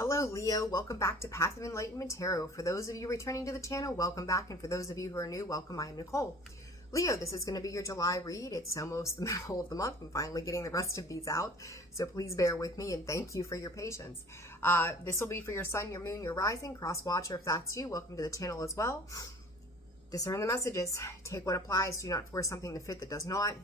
Hello Leo, welcome back to Path of Enlightenment Tarot. For those of you returning to the channel, welcome back, and for those of you who are new, welcome. I am Nicole. Leo, this is going to be your July read. It's almost the middle of the month. I'm finally getting the rest of these out, so please bear with me and thank you for your patience. This will be for your sun, your moon, your rising, cross watcher if that's you. Welcome to the channel as well. Discern the messages. Take what applies. Do not force something to fit that does not.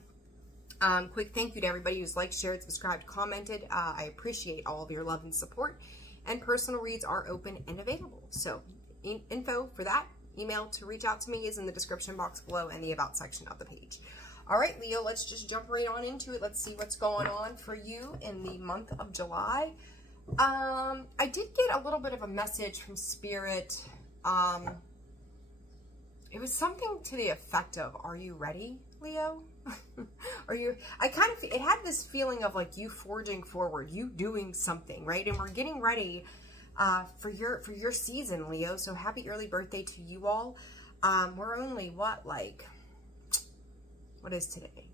Quick thank you to everybody who's liked, shared, subscribed, commented. I appreciate all of your love and support. And personal reads are open and available. So info for that, email to reach out to me is in the description box below and the about section of the page. All right, Leo, let's just jump right on into it. Let's see what's going on for you in the month of July. I did get a little bit of a message from Spirit. It was something to the effect of, are you ready, Leo? It had this feeling of like you forging forward, you doing something, right? And we're getting ready for your season, Leo. So happy early birthday to you all. We're only what is today?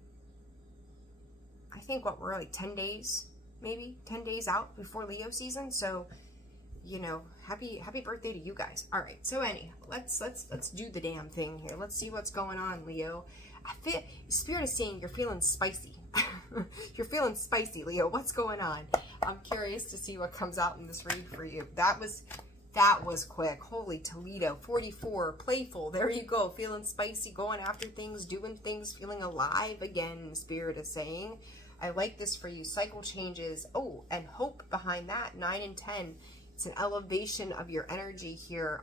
I think we're like 10 days, maybe 10 days out before Leo season. So, you know, happy birthday to you guys. All right. So anyhow, let's do the damn thing here. Let's see what's going on, Leo. Spirit is saying you're feeling spicy. You're feeling spicy, Leo. What's going on? I'm curious to see what comes out in this read for you. That was quick. Holy Toledo. 44, playful. There you go. Feeling spicy, going after things, doing things, feeling alive again, Spirit is saying. I like this for you. Cycle changes. Oh, and hope behind that. 9 and 10. It's an elevation of your energy here.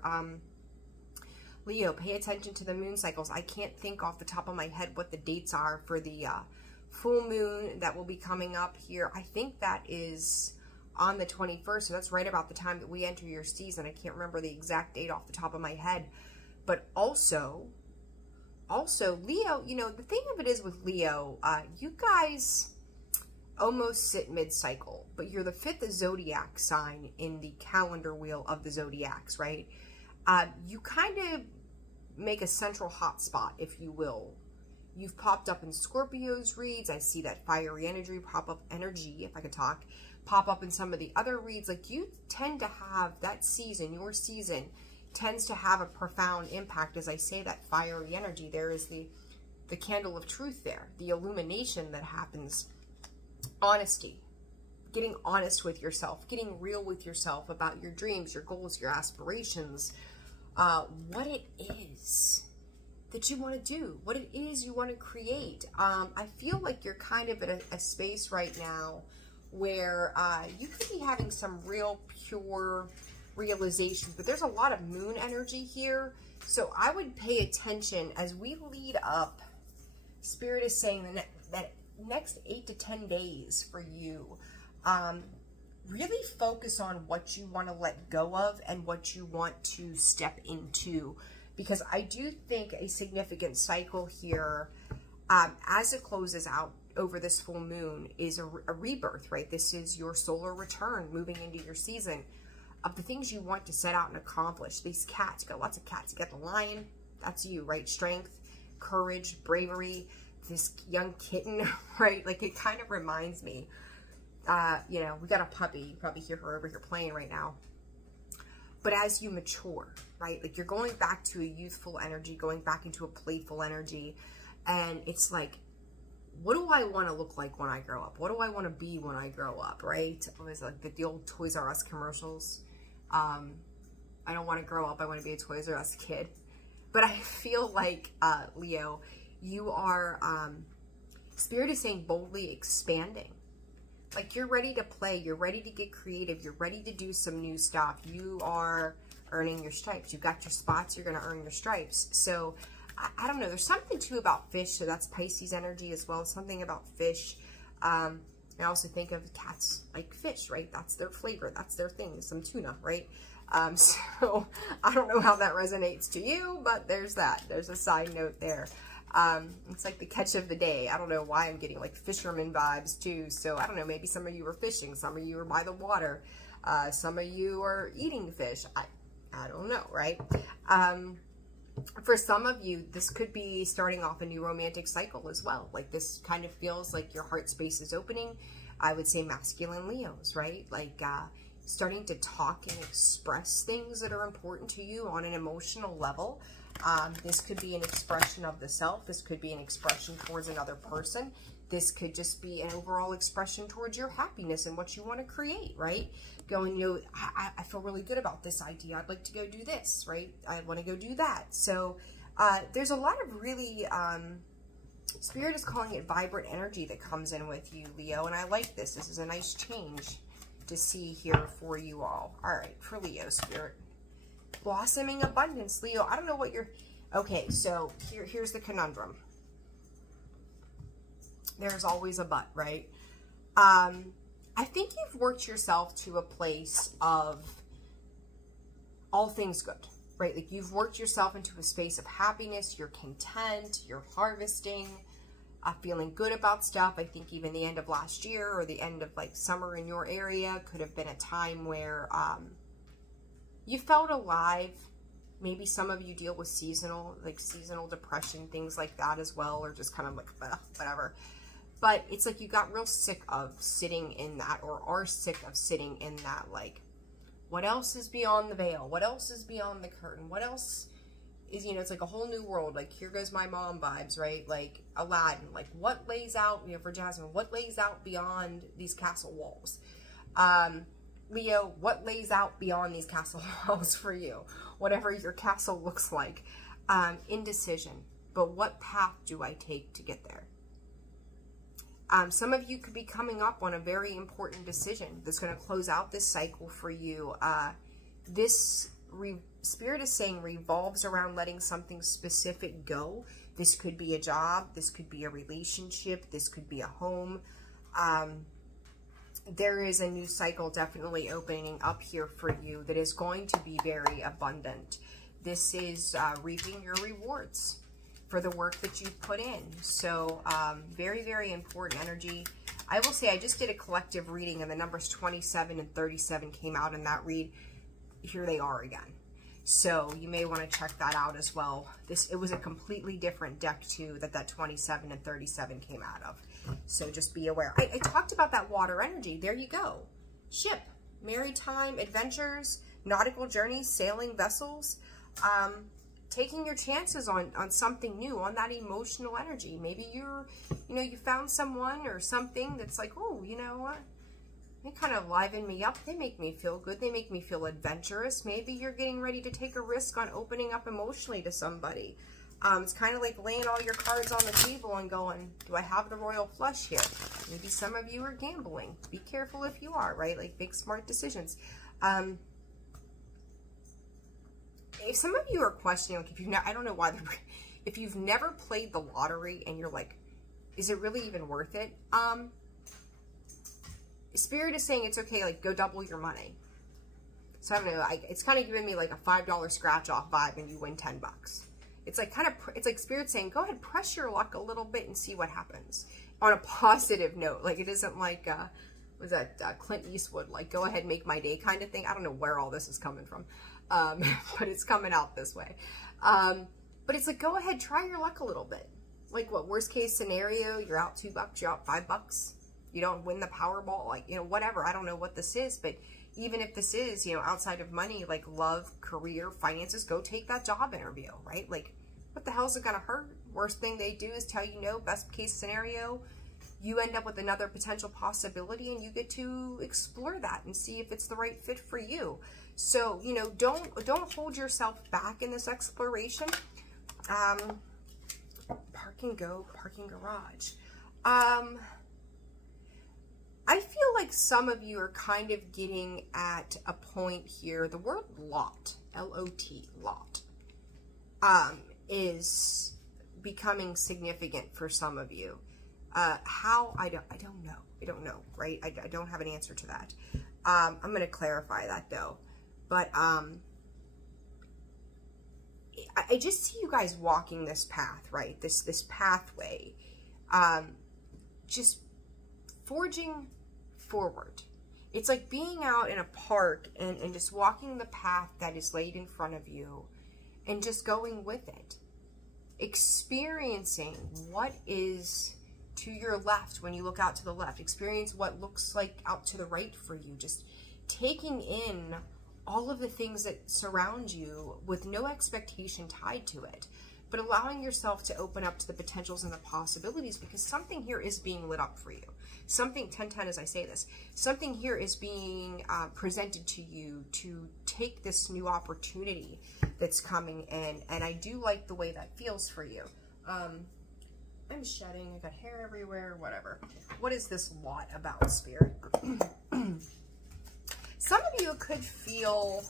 Leo, pay attention to the moon cycles. I can't think off the top of my head what the dates are for the full moon that will be coming up here. I think that is on the 21st, so that's right about the time that we enter your season. I can't remember the exact date off the top of my head. But also, Leo, you know, the thing of it is with Leo, you guys almost sit mid-cycle, but you're the 5th zodiac sign in the calendar wheel of the zodiacs, right? You kind of make a central hot spot, if you will. You've popped up in Scorpio's reads. I see that fiery energy pop up in some of the other reads. Like, you tend to have that season, your season tends to have a profound impact. As I say, that fiery energy, there is the candle of truth there, the illumination that happens. Honesty, getting honest with yourself, getting real with yourself about your dreams, your goals, your aspirations, what it is that you want to do, what it is you want to create. I feel like you're kind of at a space right now where you could be having some real pure realizations, but there's a lot of moon energy here. So I would pay attention as we lead up. Spirit is saying that next 8 to 10 days for you, really focus on what you want to let go of and what you want to step into, because I do think a significant cycle here, as it closes out over this full moon, is a rebirth, right? This is your solar return moving into your season of the things you want to set out and accomplish. These cats, you got lots of cats. You got the lion, that's you, right? Strength, courage, bravery, this young kitten, right? Like, it kind of reminds me, you know, we got a puppy. You probably hear her over here playing right now. But as you mature, right? Like, you're going back to a youthful energy, going back into a playful energy. And it's like, what do I want to look like when I grow up? What do I want to be when I grow up, right? It was like the old Toys R Us commercials. I don't want to grow up. I want to be a Toys R Us kid. But I feel like, Leo, you are, Spirit is saying boldly expanding. Like, you're ready to play. You're ready to get creative. You're ready to do some new stuff. You are earning your stripes. You've got your spots. You're going to earn your stripes. So, I don't know. There's something, too, about fish. So, that's Pisces energy as well. Something about fish. I also think of cats like fish, right? That's their flavor. That's their thing. Some tuna, right? So, I don't know how that resonates to you, but there's that. There's a side note there. It's like the catch of the day. I don't know why I'm getting like fisherman vibes too. So I don't know, maybe some of you are fishing, some of you are by the water, some of you are eating fish. I don't know, right? For some of you, this could be starting off a new romantic cycle as well. Like, this kind of feels like your heart space is opening. I would say masculine Leos, right? Like, starting to talk and express things that are important to you on an emotional level. This could be an expression of the self. This could be an expression towards another person. This could just be an overall expression towards your happiness and what you want to create, right? Going, you know, I feel really good about this idea. I'd like to go do this, right? I want to go do that. So there's a lot of really, Spirit is calling it vibrant energy that comes in with you, Leo. And I like this. This is a nice change to see here for you all. All right, for Leo, Spirit. Blossoming abundance, Leo. I don't know what you're... Okay, so here's the conundrum. There's always a but, right? I think you've worked yourself to a place of all things good, right? Like you've worked yourself into a space of happiness. You're content. You're harvesting. Feeling good about stuff. I think even the end of last year or the end of like summer in your area could have been a time where you felt alive. Maybe some of you deal with seasonal depression, things like that as well, or just kind of like whatever. But it's like you got real sick of sitting in that, or are sick of sitting in that, like, what else is beyond the veil? What else is beyond the curtain? What else is, you know, it's like a whole new world. Like, here goes my mom vibes, right? Like, Aladdin. Like, what lays out, you know, for Jasmine, what lays out beyond these castle walls? Leo, what lays out beyond these castle walls for you? Whatever your castle looks like. Indecision. But what path do I take to get there? Some of you could be coming up on a very important decision that's going to close out this cycle for you. Spirit is saying revolves around letting something specific go. This could be a job. This could be a relationship. This could be a home. There is a new cycle definitely opening up here for you that is going to be very abundant. This is reaping your rewards for the work that you've put in. So very, very important energy. I will say I just did a collective reading and the numbers 27 and 37 came out in that read. Here they are again. So you may want to check that out as well. It was a completely different deck too that 27 and 37 came out of. So just be aware. I talked about that water energy. There you go. Ship, maritime adventures, nautical journeys, sailing vessels. Taking your chances on something new, on that emotional energy. Maybe you found someone or something that's like, oh, you know what? They kind of liven me up. They make me feel good. They make me feel adventurous. Maybe you're getting ready to take a risk on opening up emotionally to somebody. It's kind of like laying all your cards on the table and going, do I have the royal flush here? Maybe some of you are gambling. Be careful if you are, right? Like, make smart decisions. If some of you are questioning, like, I don't know why, if you've never played the lottery and you're like, is it really even worth it? Spirit is saying it's okay, like, go double your money. So I don't know, it's kind of giving me like a $5 scratch off vibe and you win 10 bucks. It's like it's like Spirit saying, go ahead, press your luck a little bit and see what happens. On a positive note, like, it isn't like, was that Clint Eastwood, like, go ahead, make my day kind of thing. I don't know where all this is coming from. But it's coming out this way. But it's like, go ahead, try your luck a little bit. Like, what, worst case scenario, you're out $2, you're out $5. You don't win the Powerball, like, you know, whatever. I don't know what this is, but even if this is, you know, outside of money, like love, career, finances, go take that job interview, right? Like, what the hell is it going to hurt? Worst thing they do is tell you no. Best case scenario, you end up with another potential possibility and you get to explore that and see if it's the right fit for you. So, you know, don't hold yourself back in this exploration. Park and go, parking garage. I feel like some of you are kind of getting at a point here. The word lot, L-O-T, lot, is becoming significant for some of you. How? I don't know. I don't know, right? I don't have an answer to that. I'm going to clarify that though. But I just see you guys walking this path, right? This pathway, just forging forward. It's like being out in a park and just walking the path that is laid in front of you and just going with it. Experiencing what is to your left when you look out to the left. Experience what looks like out to the right for you. Just taking in all of the things that surround you with no expectation tied to it, but allowing yourself to open up to the potentials and the possibilities, because something here is being lit up for you. Something, 10-10 as I say this, something here is being presented to you to take this new opportunity that's coming in. And I do like the way that feels for you. I'm shedding, I got hair everywhere, whatever. What is this lot about, Spirit? Some of you could feel,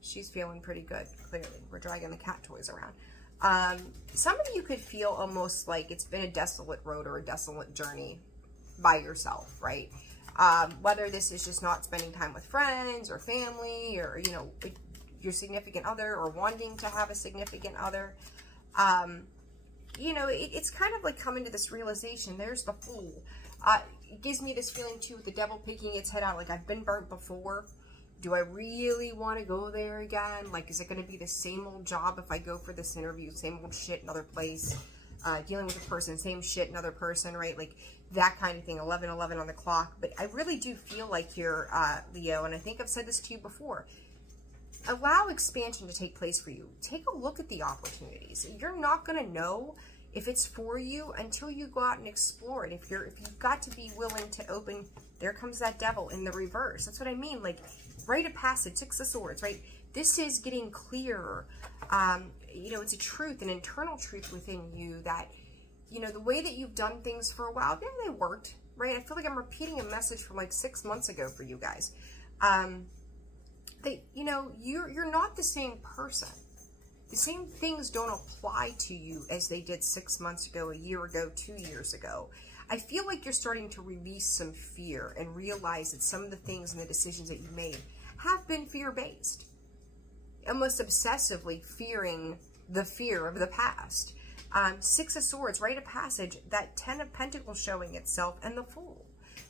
she's feeling pretty good, clearly. We're dragging the cat toys around. Some of you could feel almost like it's been a desolate road or a desolate journey by yourself, right? Whether this is just not spending time with friends or family, or, you know, your significant other, or wanting to have a significant other. You know, it's kind of like coming to this realization. There's the Fool. It gives me this feeling too, with the devil picking its head out, like I've been burnt before. Do I really want to go there again? Like, is it going to be the same old job if I go for this interview? Same old shit, another place. Dealing with a person, same shit, another person, right? Like, that kind of thing, 11:11 on the clock. But I really do feel like you're, Leo, and I think I've said this to you before. Allow expansion to take place for you. Take a look at the opportunities. You're not going to know if it's for you until you go out and explore it. If you've got to be willing to open, there comes that devil in the reverse. That's what I mean. Like, rite of passage, 6 of Swords, right? This is getting clearer. You know, it's a truth, an internal truth within you that, you know, the way that you've done things for a while, yeah, they worked, right? I feel like I'm repeating a message from like 6 months ago for you guys. That, you know, you're not the same person. The same things don't apply to you as they did 6 months ago, a year ago, 2 years ago. I feel like you're starting to release some fear and realize that some of the things and the decisions that you made have been fear-based. Almost obsessively fearing the fear of the past. 6 of Swords, rite of passage, that 10 of Pentacles showing itself, and the Fool.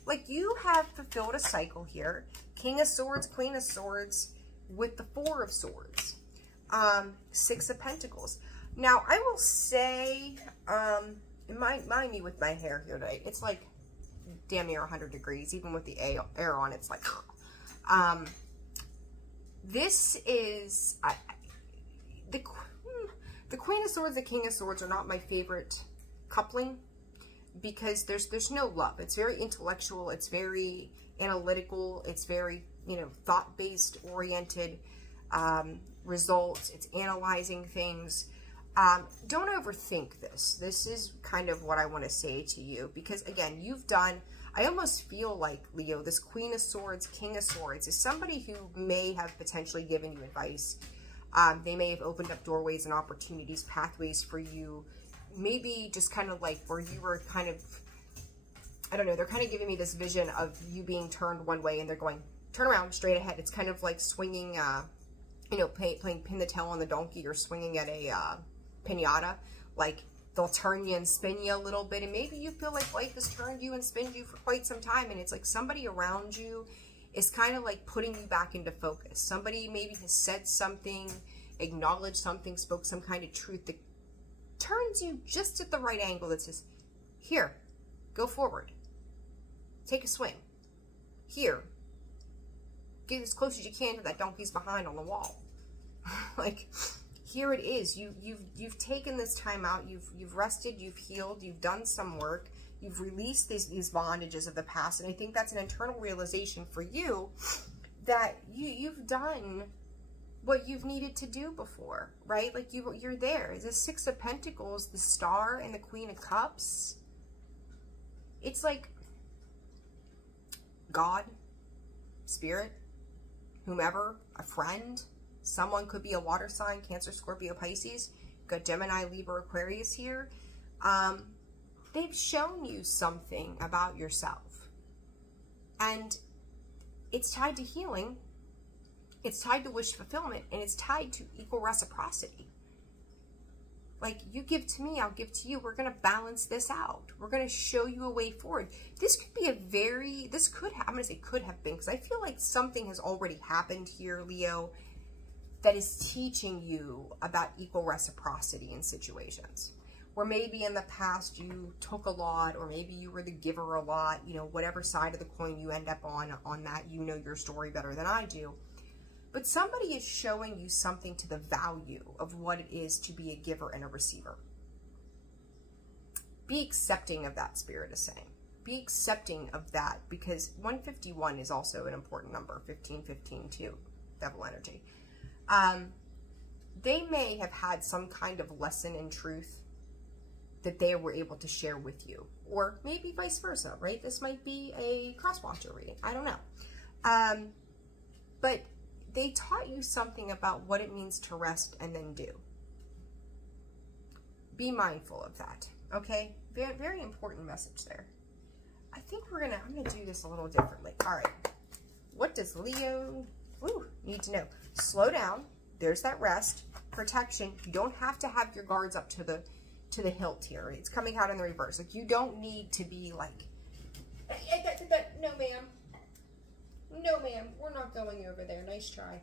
Like, you have fulfilled a cycle here. King of Swords, Queen of Swords, with the 4 of Swords. 6 of Pentacles. Now, I will say, mind me with my hair here today. It's like damn near 100 degrees, even with the air on. It's like, this is, the Queen of Swords, the King of Swords are not my favorite coupling, because there's no love. It's very intellectual. It's very analytical. It's very, you know, thought-based oriented, results. It's analyzing things. Don't overthink this. This is kind of what I want to say to you, because again, you've done, I almost feel like, Leo, this Queen of Swords, King of Swords is somebody who may have potentially given you advice. They may have opened up doorways and opportunities, pathways for you. Maybe just kind of like where you were kind of, I don't know, they're kind of giving me this vision of you being turned one way and they're going, turn around, straight ahead. It's kind of like swinging, you know, playing pin the tail on the donkey, or swinging at a pinata. Like, they'll turn you and spin you a little bit, and maybe you feel like life has turned you and spinned you for quite some time, and it's like somebody around you is kind of like putting you back into focus. Somebody maybe has said something, acknowledged something, spoke some kind of truth that turns you just at the right angle that says, here, go forward. Take a swing. Here, get as close as you can to that donkey's behind on the wall. Like, here it is. You've taken this time out. You've rested. You've healed. You've done some work. You've released these bondages of the past, and I think that's an internal realization for you that you've done what you've needed to do before, right? Like, you're there. The 6 of Pentacles, the Star, and the Queen of Cups. It's like God, Spirit, whomever, a friend. Someone could be a water sign, Cancer, Scorpio, Pisces. You've got Gemini, Libra, Aquarius here. They've shown you something about yourself. And it's tied to healing. It's tied to wish fulfillment. And it's tied to equal reciprocity. Like, you give to me, I'll give to you. We're going to balance this out. We're going to show you a way forward. This could be I'm going to say could have been, because I feel like something has already happened here, Leo, that is teaching you about equal reciprocity in situations. Or maybe in the past you took a lot, or maybe you were the giver a lot, you know, whatever side of the coin you end up on that, you know your story better than I do. But somebody is showing you something to the value of what it is to be a giver and a receiver. Be accepting of that, Spirit is saying. Be accepting of that, because 151 is also an important number, 1515 too, devil energy. They may have had some kind of lesson in truth that they were able to share with you, or maybe vice versa, right? This might be a cross-watcher reading. I don't know. But they taught you something about what it means to rest and then do. Be mindful of that, okay? Very, very important message there. I think I'm gonna do this a little differently. All right, what does Leo need to know? Slow down. There's that rest, protection. You don't have to have your guards up to the hilt here. It's coming out in the reverse. Like, you don't need to be like, no ma'am. No ma'am, we're not going over there. Nice try.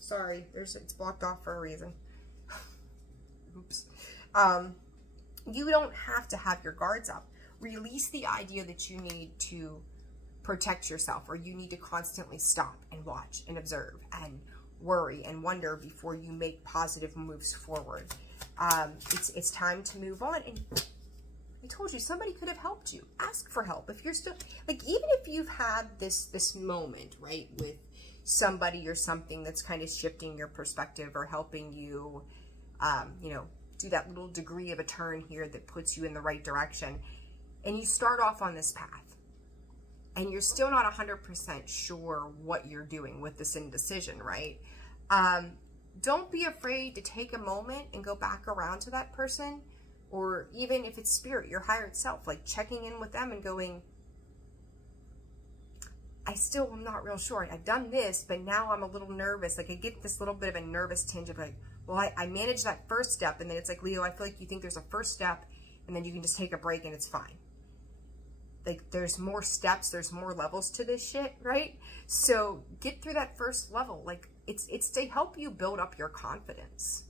Sorry, it's blocked off for a reason. Oops. You don't have to have your guards up. Release the idea that you need to protect yourself, or you need to constantly stop and watch and observe and worry and wonder before you make positive moves forward. It's time to move on. And I told you, somebody could have helped you. Ask for help. If you're still, like, even if you've had this moment, right, with somebody or something that's kind of shifting your perspective or helping you, you know, do that little degree of a turn here that puts you in the right direction, and you start off on this path, and you're still not 100% sure what you're doing with this indecision, right? Don't be afraid to take a moment and go back around to that person, or even if it's spirit, your higher self, like checking in with them and going, I still am not real sure. I've done this, but now I'm a little nervous. Like, I get this little bit of a nervous tinge of like, well, I managed that first step, and then it's like, Leo, I feel like you think there's a first step, and then you can just take a break and it's fine. Like, there's more steps, there's more levels to this shit, right? So get through that first level. Like, it's to help you build up your confidence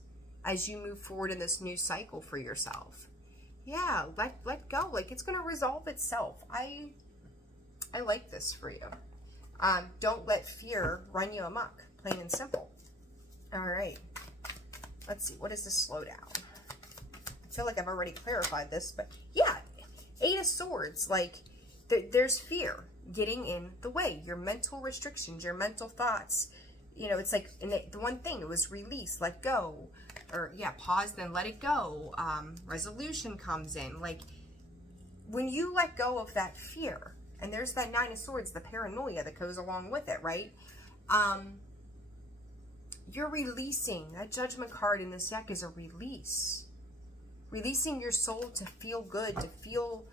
as you move forward in this new cycle for yourself. Yeah, let go. Like, it's going to resolve itself. I like this for you. Don't let fear run you amok, plain and simple. All right. Let's see. What is this slowdown? I feel like I've already clarified this, but yeah, 8 of Swords. Like, there's fear getting in the way. Your mental restrictions, your mental thoughts. You know, it's like, and the one thing, it was release, let go. Or, yeah, pause, then let it go. Resolution comes in. Like, when you let go of that fear, and there's that 9 of Swords, the paranoia that goes along with it, right? You're releasing. That Judgment card in this deck is a release. Releasing your soul to feel good, to feel,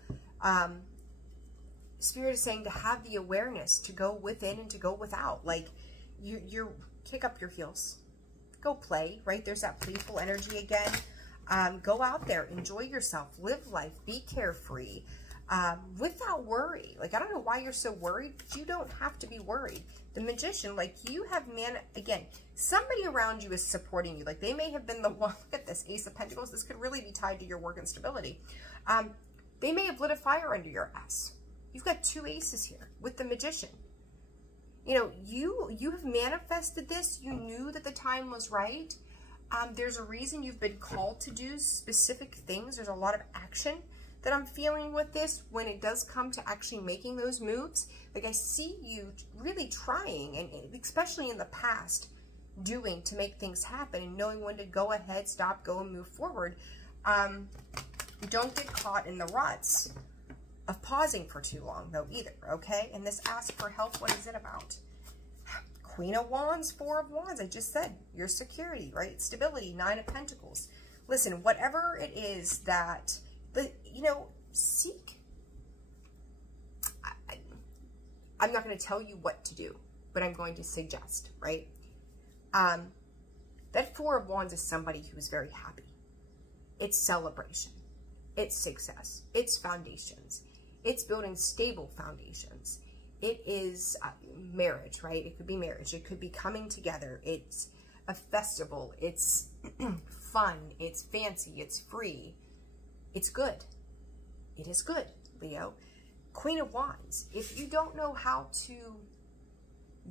Spirit is saying to have the awareness to go within and to go without. Like, you're kick up your heels. Go play, right? There's that playful energy again. Go out there, enjoy yourself, live life, be carefree, without worry. Like, I don't know why you're so worried, but you don't have to be worried. The Magician, like, you have, again, somebody around you is supporting you. Like, they may have been the one, look at this, Ace of Pentacles. This could really be tied to your work and stability. They may have lit a fire under your ass. You've got 2 aces here with the Magician. You know, you have manifested this. You knew that the time was right. There's a reason you've been called to do specific things. There's a lot of action that I'm feeling with this when it does come to actually making those moves. Like, I see you really trying, and especially in the past, doing to make things happen and knowing when to go ahead, stop, go, and move forward. Don't get caught in the ruts of pausing for too long, though, either, okay? And this ask for help, what is it about? Queen of Wands, 4 of Wands. I just said your security, right? Stability, 9 of Pentacles. Listen, whatever it is that, you know, seek. I'm not going to tell you what to do, but I'm going to suggest, right? That 4 of Wands is somebody who is very happy. It's celebration. It's success. It's foundations. It's building stable foundations. It is marriage, right? It could be marriage. It could be coming together. It's a festival. It's fun. It's fancy. It's free. It's good. It is good, Leo. Queen of Wands. If you don't know how to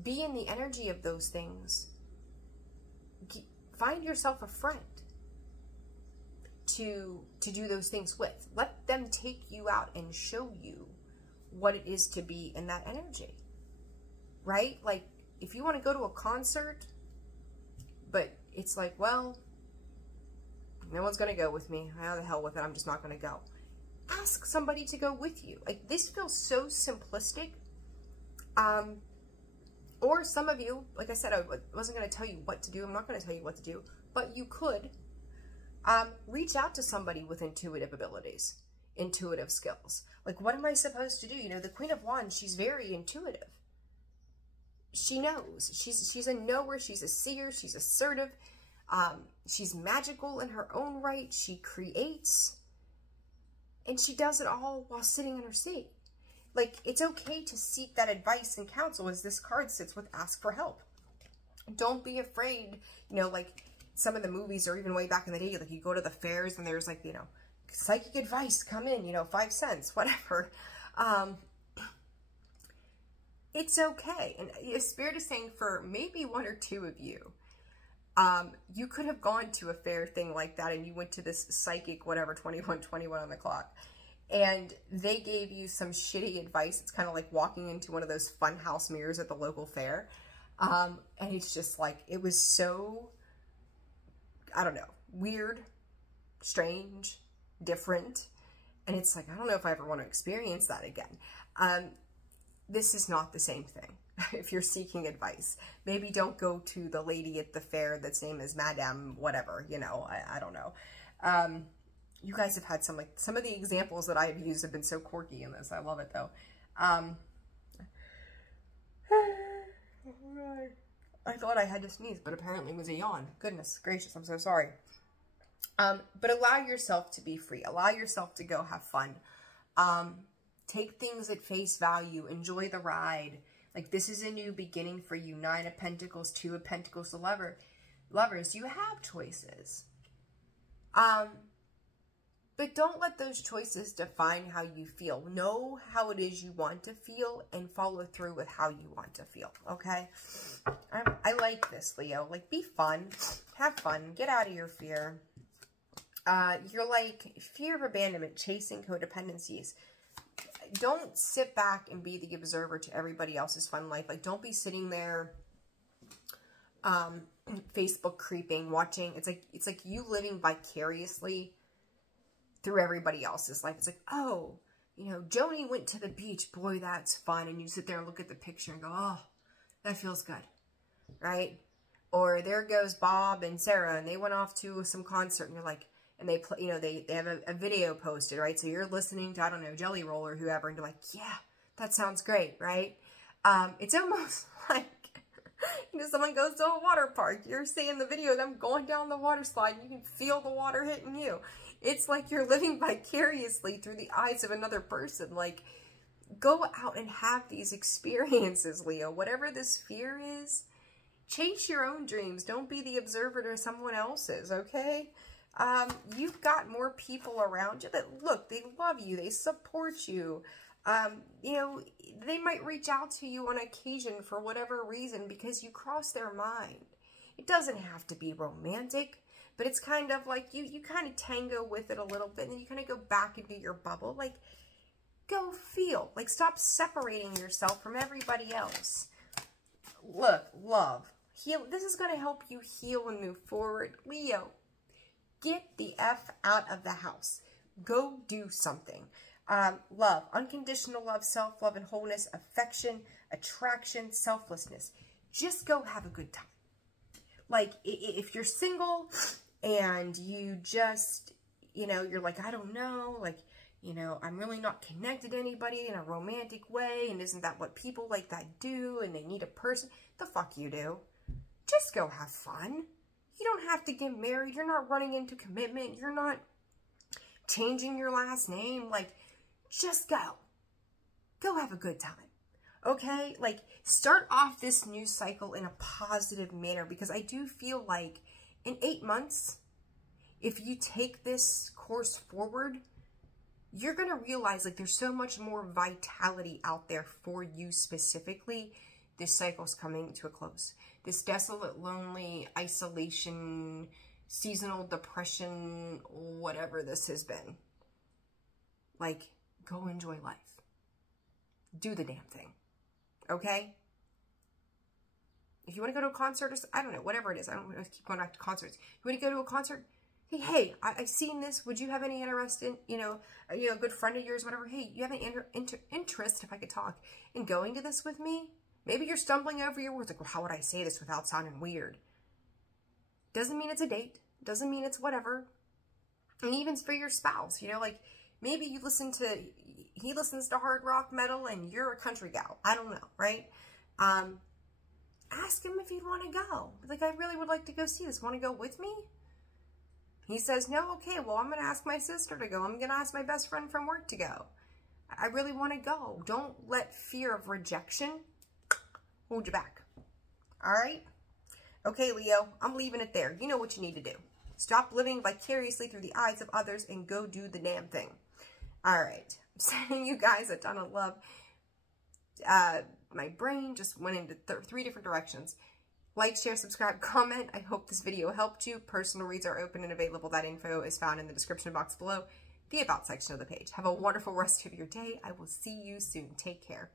be in the energy of those things, find yourself a friend to do those things with. Let them take you out and show you what it is to be in that energy, right? Like, if you want to go to a concert, but it's like, well, no one's going to go with me. How the hell with it? I'm just not going to go. Ask somebody to go with you. Like, this feels so simplistic. Or some of you, like I said, I wasn't going to tell you what to do. I'm not going to tell you what to do, but you could reach out to somebody with intuitive abilities, intuitive skills. Like, what am I supposed to do? You know, the Queen of Wands, she's very intuitive. She knows. She's a knower. She's a seer. She's assertive. She's magical in her own right. She creates. And she does it all while sitting in her seat. Like, it's okay to seek that advice and counsel, as this card sits with ask for help. Don't be afraid, you know, like some of the movies, or even way back in the day, like you go to the fairs and there's like, you know, psychic advice, come in, you know, 5 cents, whatever. It's okay. And Spirit is saying for maybe 1 or 2 of you, you could have gone to a fair thing like that, and you went to this psychic, whatever, 2121 on the clock, and they gave you some shitty advice. It's kind of like walking into one of those fun house mirrors at the local fair. And it's just like, it was so, I don't know, weird, strange, different. And it's like, I don't know if I ever want to experience that again. This is not the same thing. If you're seeking advice, maybe don't go to the lady at the fair that's name is Madame whatever, you know, I don't know. You guys have had some of the examples that I've used have been so quirky in this. I love it though. I thought I had to sneeze, but apparently it was a yawn. Goodness gracious, I'm so sorry. But allow yourself to be free. Allow yourself to go have fun. Take things at face value. Enjoy the ride. Like, this is a new beginning for you. 9 of Pentacles, 2 of Pentacles, the lovers. You have choices. But don't let those choices define how you feel. Know how it is you want to feel and follow through with how you want to feel, okay? I like this, Leo. Like, be fun. Have fun. Get out of your fear. You're like, fear of abandonment, chasing codependencies. Don't sit back and be the observer to everybody else's fun life. Like, don't be sitting there, Facebook creeping, watching. It's like you living vicariously through everybody else's life. It's like, oh, you know, Joni went to the beach. Boy, that's fun. And you sit there and look at the picture and go, oh, that feels good, right? Or there goes Bob and Sarah, and they went off to some concert, and you're like, and they play, you know, they have a video posted, right? So you're listening to, I don't know, Jelly Roll or whoever, and you're like, yeah, that sounds great, right? It's almost like, you know, someone goes to a water park. You're seeing the video of them going down the water slide, and you can feel the water hitting you. It's like you're living vicariously through the eyes of another person. Like, go out and have these experiences, Leo. Whatever this fear is, chase your own dreams. Don't be the observer to someone else's, okay? You've got more people around you that, look, they love you, they support you. You know, they might reach out to you on occasion for whatever reason because you cross their mind. It doesn't have to be romantic, but it's kind of like you kind of tango with it a little bit, and then you kind of go back into your bubble. Like, go feel. Like, stop separating yourself from everybody else. Look, love. Heal. This is going to help you heal and move forward. Leo, get the F out of the house. Go do something. Love, unconditional love, self-love and wholeness, affection, attraction, selflessness. Just go have a good time. Like, if you're single and you just, you know, you're like, I don't know, like, you know, I'm really not connected to anybody in a romantic way, and isn't that what people like that do, and they need a person? The fuck you do. Just go have fun. You don't have to get married. You're not running into commitment. You're not changing your last name. Like, just go. Go have a good time. Okay? Like, start off this new cycle in a positive manner, because I do feel like in 8 months, if you take this course forward, you're going to realize like there's so much more vitality out there for you specifically. This cycle's coming to a close. This desolate, lonely, isolation, seasonal depression, whatever this has been. Like, go enjoy life. Do the damn thing. Okay? If you want to go to a concert, or I don't know, whatever it is. I don't want to keep going back to concerts. You want to go to a concert? Hey, I've seen this. Would you have any interest in, a good friend of yours, whatever. Hey, you have any interest, if I could talk, in going to this with me? Maybe you're stumbling over your words. Like, well, how would I say this without sounding weird? Doesn't mean it's a date. Doesn't mean it's whatever. And even for your spouse, like, maybe he listens to hard rock metal and you're a country gal. I don't know, right? Ask him if he'd want to go. Like, I really would like to go see this. Want to go with me? He says, no, okay, well, I'm going to ask my sister to go. I'm going to ask my best friend from work to go. I really want to go. Don't let fear of rejection hold you back. All right? Okay, Leo, I'm leaving it there. You know what you need to do. Stop living vicariously through the eyes of others and go do the damn thing. All right. I'm sending you guys a ton of love. My brain just went into 3 different directions. Like, share, subscribe, comment. I hope this video helped you. Personal reads are open and available. That info is found in the description box below, the About section of the page. Have a wonderful rest of your day. I will see you soon. Take care.